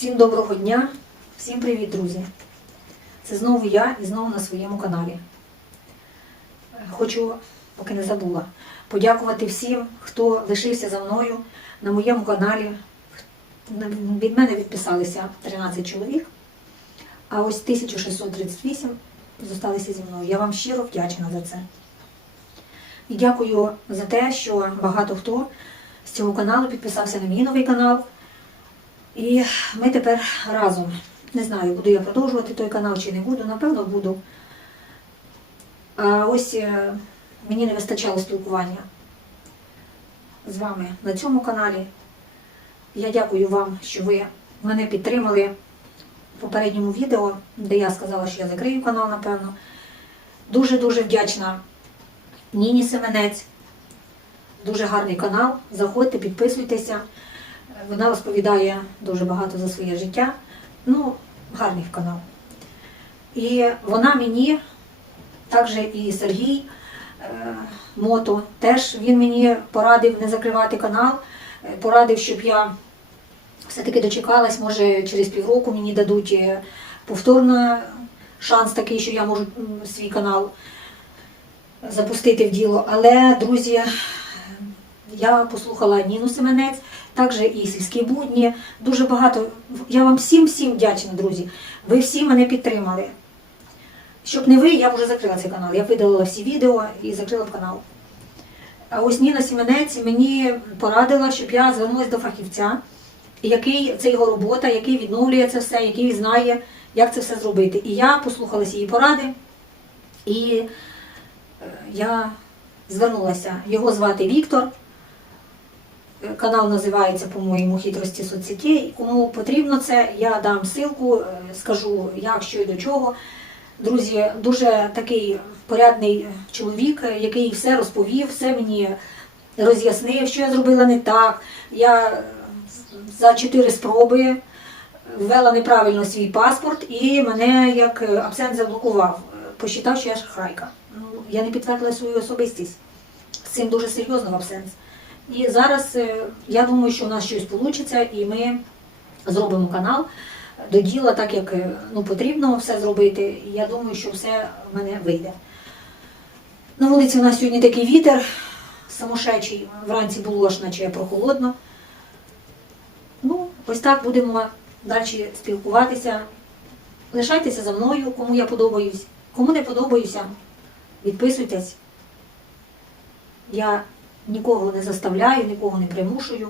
Всім доброго дня, всім привіт, друзі! Це знову я і знову на своєму каналі. Хочу, поки не забула, подякувати всім, хто лишився за мною на моєму каналі. Від мене відписалися 13 чоловік, а ось 1638 зосталися зі мною. Я вам щиро вдячна за це. І дякую за те, що багато хто з цього каналу підписався на мій новий канал. І ми тепер разом. Не знаю, буду я продовжувати той канал чи не буду, напевно, буду. А ось е, мені не вистачало спілкування з вами на цьому каналі. Я дякую вам, що ви мене підтримали в попередньому відео, де я сказала, що я закрию канал, напевно. Дуже-дуже вдячна Ніні Семенець. Дуже гарний канал. Заходьте, підписуйтеся. Вона розповідає дуже багато за своє життя. Ну, гарний канал. І вона мені, також і Сергій е, Мото, теж він мені порадив не закривати канал, е, порадив, щоб я все-таки дочекалась, може через півроку мені дадуть е, повторно шанс такий, що я можу свій канал запустити в діло. Але, друзі, я послухала Ніну Семенець, також і сільські будні. Дуже багато. Я вам всім всім вдячна, друзі. Ви всі мене підтримали. Щоб не ви, я вже закрила цей канал. Я видалила всі відео і закрила канал. А ось Ніна Сіменець мені порадила, щоб я звернулася до фахівця, який це його робота, який відновлює це все, який знає, як це все зробити. І я послухалася її поради, і е, я звернулася. Його звати Віктор. Канал називається, по-моєму, хитрості соцсетей. Кому потрібно це, я дам ссылку, е, скажу, як, що і до чого. Друзі, дуже такий порядний чоловік, е, який все розповів, все мені роз'яснив, що я зробила не так. Я е, за чотири спроби ввела неправильно свій паспорт і мене як е, абсент заблокував. Е, Посчитав, що я шахрайка. Ну, я не підтвердила свою особистість. З цим дуже серйозно в абсенс. І зараз е, я думаю, що у нас щось вийде, і ми зробимо канал до діла, так як е, ну, потрібно все зробити. І Я думаю, що все в мене вийде. На вулиці у нас сьогодні такий вітер самошечий, вранці було аж наче прохолодно. Ну, ось так будемо далі спілкуватися. Лишайтеся за мною, кому я подобаюсь. Кому не подобаюся, відписуйтесь. Я нікого не заставляю, нікого не примушую.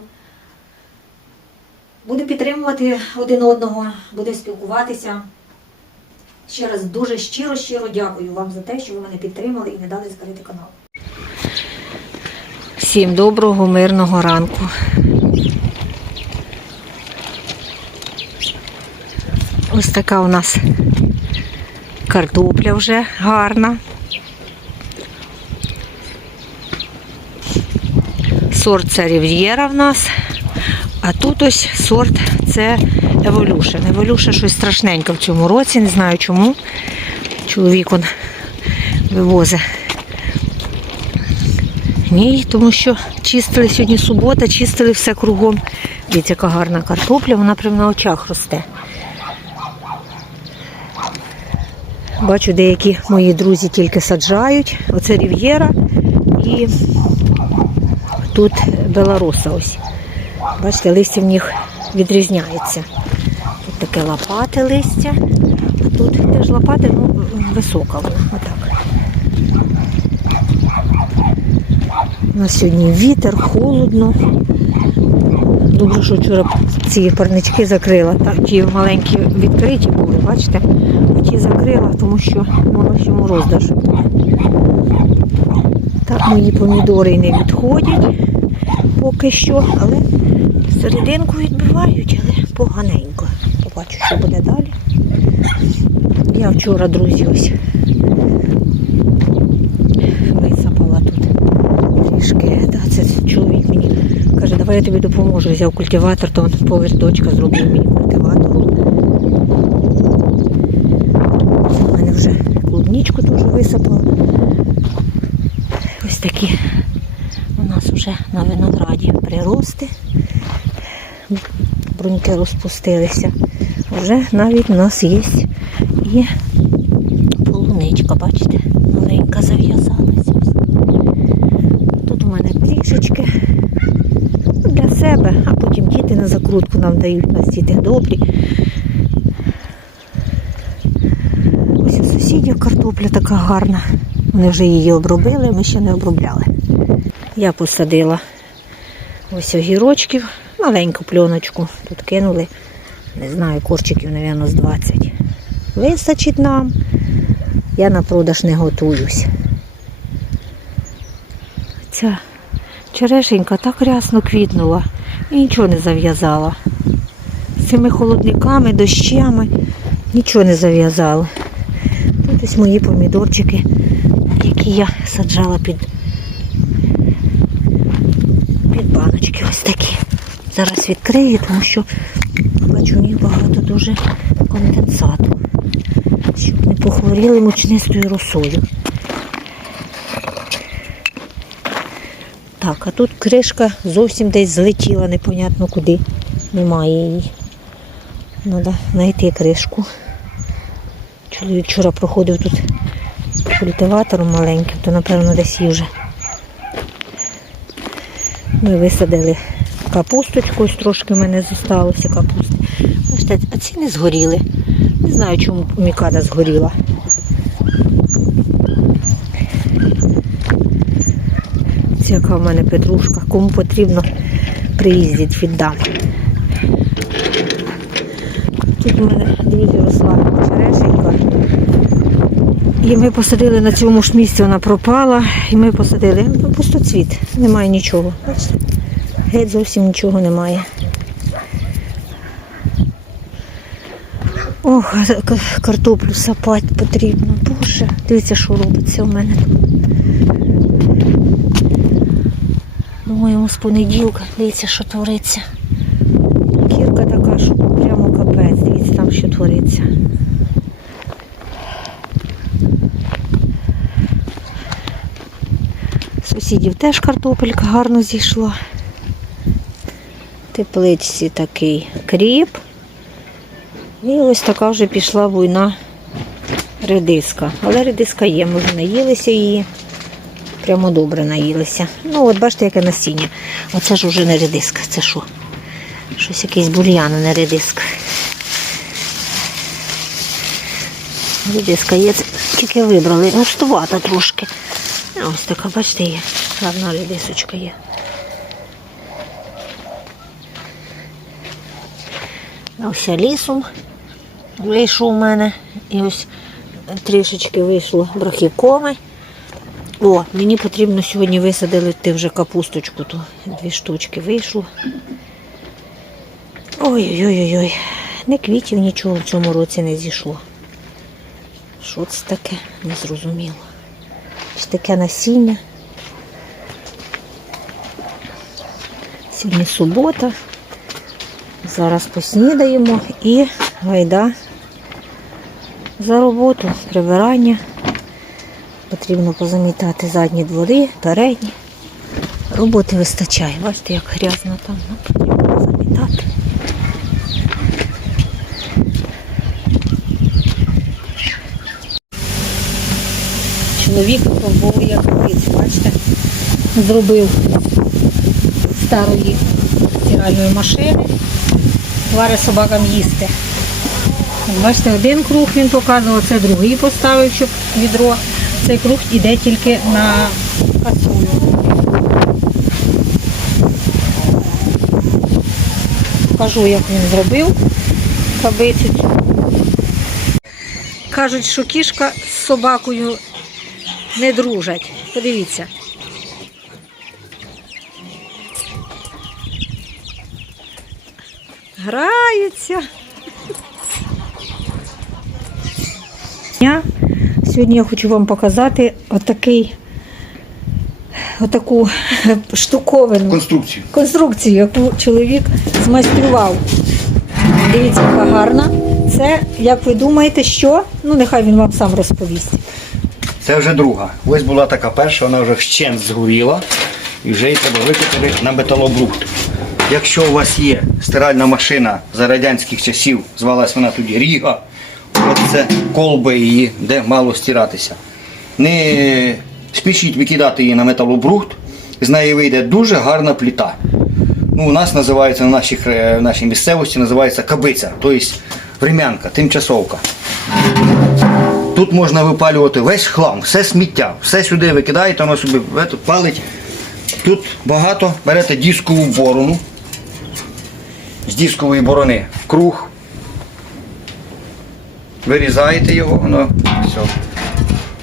Буду підтримувати один одного, будемо спілкуватися. Ще раз дуже щиро-щиро дякую вам за те, що ви мене підтримали і не дали закрити канал. Всім доброго, мирного ранку. Ось така у нас картопля вже гарна. Сорт це Рів'єра в нас. А тут ось сорт це Evolution. Evolution щось страшненьке в цьому році, не знаю чому. Чоловік он вивозить ні, тому що чистили сьогодні субота, чистили все кругом. Дивіться, яка гарна картопля, вона прямо на очах росте. Бачу, деякі мої друзі тільки саджають. Оце Рів'єра і тут Беларуса ось. Бачите, листя в них відрізняється. Тут таке лопате листя, а тут теж лопати, ну, висока вона. Отак. У нас сьогодні вітер, холодно. Добре, що вчора ці парнички закрила. Так, ті маленькі відкриті були, бачите? А ті закрила, тому що мало що мороз. Так, мої помідори не відходять поки що, але серединку відбивають, але поганенько. Побачу, що буде далі. Я вчора, друзі, ось висапала тут трішки. Це чоловік мені каже, давай я тобі допоможу. Взяв культиватор, то он поверточка зробив мені культиватором. У мене вже клубничку теж висипала. Ось такі нас вже на винограді прирости. бруньки розпустилися. Вже навіть у нас є і полуничка, бачите, маленька зав'язалася. Тут у мене трішечки для себе, а потім діти на закрутку нам дають, нас діти добрі. Ось у сусідів картопля така гарна. Вони вже її обробили, ми ще не обробляли. Я посадила ось огірочків, маленьку пленочку. Тут кинули, не знаю, корчиків, мабуть, з 20. Вистачить нам. Я на продаж не готуюсь. Ця черешенька так рясно квітнула і нічого не зав'язала. З цими холодниками, дощами нічого не зав'язала. Тут ось мої помідорчики, які я саджала під, баночки ось такі. Зараз відкрию, тому що бачу, в них багато дуже конденсату. Щоб не похворіли мучнистою росою. Так, а тут кришка зовсім десь злетіла, непонятно куди. Немає її. Треба знайти кришку. Чоловік вчора проходив тут культиватором маленьким, то напевно десь її вже. Ми висадили капусточку, ось трошки в мене зосталося капусти. Бачите, а ці не згоріли. Не знаю, чому мікада згоріла. Це яка в мене петрушка. Кому потрібно, приїздять, віддам. Тут у мене, дивіться, росла черешенька. І ми посадили на цьому ж місці, вона пропала. І ми посадили ну, пустоцвіт. Немає нічого. Бачите? Геть зовсім нічого немає. Ох, картоплю сапати потрібно. Боже, дивіться, що робиться у мене тут. Думаємо, з понеділка, дивіться, що твориться. Кірка така, що прямо капець, дивіться там, що твориться. Сусідів теж картопелька гарно зійшла. Тепличці такий кріп. І ось така вже пішла буйна редиска. Але редиска є, ми вже наїлися її. Прямо добре наїлися. Ну, от бачите, яке насіння. Оце ж вже не редиска, це що? Щось якийсь бур'ян, а не редиска. Редиска є, тільки вибрали. Густувата трошки. Ось така, бачите, є. Гарна редисочка є. Ось лісом вийшов у мене. І ось трішечки вийшло брахівкоми. О, мені потрібно сьогодні висадити вже капусточку, то дві штучки вийшло. Ой-ой-ой, не квітів нічого в цьому році не зійшло. Що це таке? Не зрозуміло. Ось таке насіння. Сьогодні субота. Зараз поснідаємо і гайда за роботу, прибирання. Потрібно позамітати задні двори, передні. Роботи вистачає. Бачите, як грязно там. Ну, потрібно замітати. Чоловік пробує робити, бачите, зробив старої стиральної машини, варить собакам їсти. Бачите, один круг він показував, це другий поставив, щоб відро. Цей круг іде тільки на каструлю. Покажу, як він зробив кабицю. Кажуть, що кішка з собакою не дружать. Подивіться. Граються. Сьогодні я хочу вам показати отакий, отаку штуковину, Конструкцію. конструкцію, яку чоловік змайстрував. Дивіться, яка гарна. Це, як ви думаєте, що? Ну, нехай він вам сам розповість. Це вже друга. Ось була така перша, вона вже вщент згоріла. І вже її треба викотити на металобрухт. Якщо у вас є стиральна машина за радянських часів, звалась вона тоді Ріга, от це колби її, де мало стиратися. Не спішіть викидати її на металобрухт, з неї вийде дуже гарна пліта. Ну, у нас називається на нашій, в нашій місцевості називається кабиця, тобто врем'янка, тимчасовка. Тут можна випалювати весь хлам, все сміття, все сюди викидаєте, воно собі палить. Тут багато берете дискову борону. З дискової борони круг. Вирізаєте його, воно все.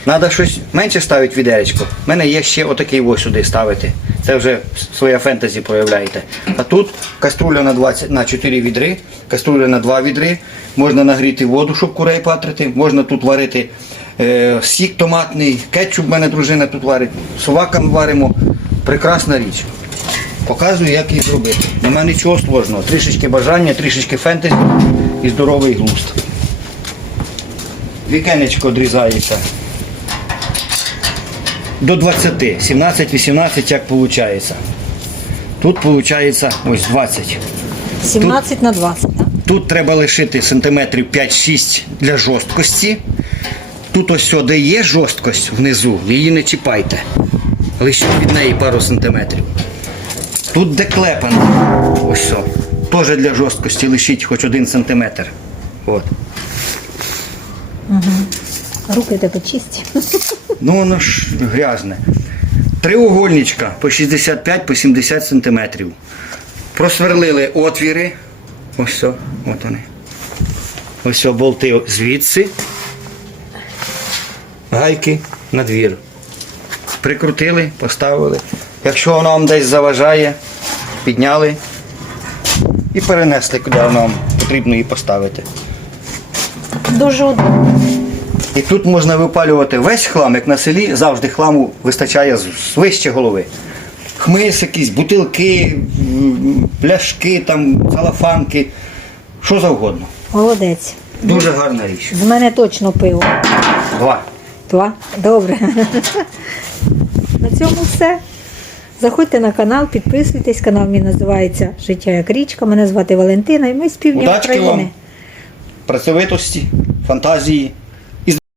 Треба щось менше ставити відеречко. У мене є ще отакий ось сюди ставити. Це вже своє фентезі проявляєте. А тут каструля на 20, на 4 відри, каструля на 2 відри. Можна нагріти воду, щоб курей патрити. Можна тут варити е, сік томатний, кетчуп в мене дружина тут варить, соваками варимо. Прекрасна річ. Показую, як її зробити. Нема нічого сложного. Трішечки бажання, трішечки фентезі і здоровий глузд. Вікенечко відрізається до 20, 17-18, як виходить. Тут виходить ось 20. 17 на 20, так? Тут треба лишити сантиметрів 5-6 для жорсткості. Тут ось де є жорсткость внизу, її не чіпайте. Лишіть від неї пару сантиметрів. Тут де клепано, ось все. Теж для жорсткості лишіть хоч один сантиметр. От. Руки тебе чисті. Ну воно ж грязне. Треугольничка по 65 по 70 сантиметрів. Просверлили отвіри. Ось все, от вони. Ось все, болти звідси. Гайки на двір. Прикрутили, поставили. Якщо воно вам десь заважає, підняли і перенесли, куди вам потрібно її поставити. Дуже удобно. І тут можна випалювати весь хлам, як на селі, завжди хламу вистачає з вище голови. Хмис якісь, бутилки, пляшки, там, салафанки, що завгодно. Молодець. Дуже гарна річ. З мене точно пиво. Два. Два. Добре. На цьому все. Заходьте на канал, підписуйтесь. Канал мій називається Життя як річка. Мене звати Валентина і ми з півдня України. вам, працьовитості, фантазії